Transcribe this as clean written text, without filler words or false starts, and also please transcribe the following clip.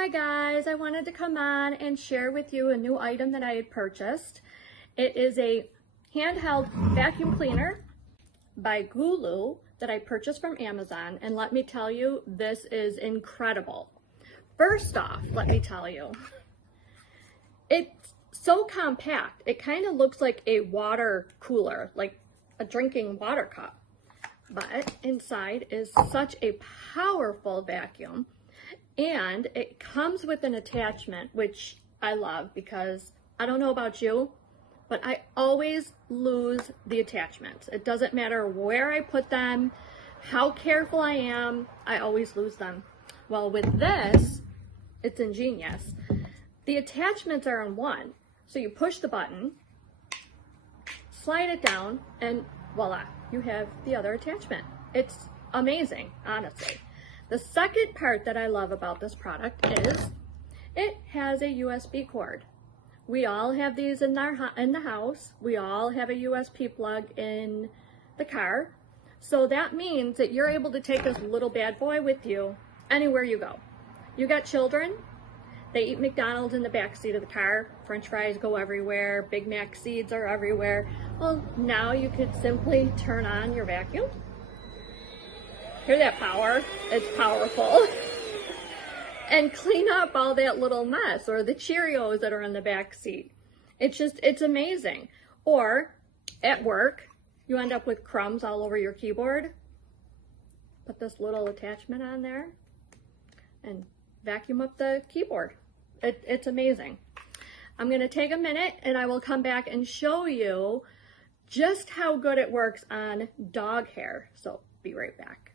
Hi guys, I wanted to come on and share with you a new item that I had purchased. It is a handheld vacuum cleaner by GOOLOO that I purchased from Amazon, and let me tell you, this is incredible. First off, let me tell you, it's so compact. It kind of looks like a water cooler, like a drinking water cup. But inside is such a powerful vacuum. And it comes with an attachment, which I love because I don't know about you, but I always lose the attachments. It doesn't matter where I put them, how careful I am, I always lose them. Well, with this, it's ingenious. The attachments are in one. So you push the button, slide it down, and voila, you have the other attachment. It's amazing, honestly. The second part that I love about this product is it has a USB cord. We all have these in the house. We all have a USB plug in the car. So that means that you're able to take this little bad boy with you anywhere you go. You got children, they eat McDonald's in the back seat of the car. French fries go everywhere. Big Mac seeds are everywhere. Well, now you could simply turn on your vacuum. Hear that power? It's powerful. And clean up all that little mess or the Cheerios that are in the back seat. It's amazing. Or at work, you end up with crumbs all over your keyboard. Put this little attachment on there and vacuum up the keyboard. It's amazing. I'm going to take a minute and I will come back and show you just how good it works on dog hair. So be right back.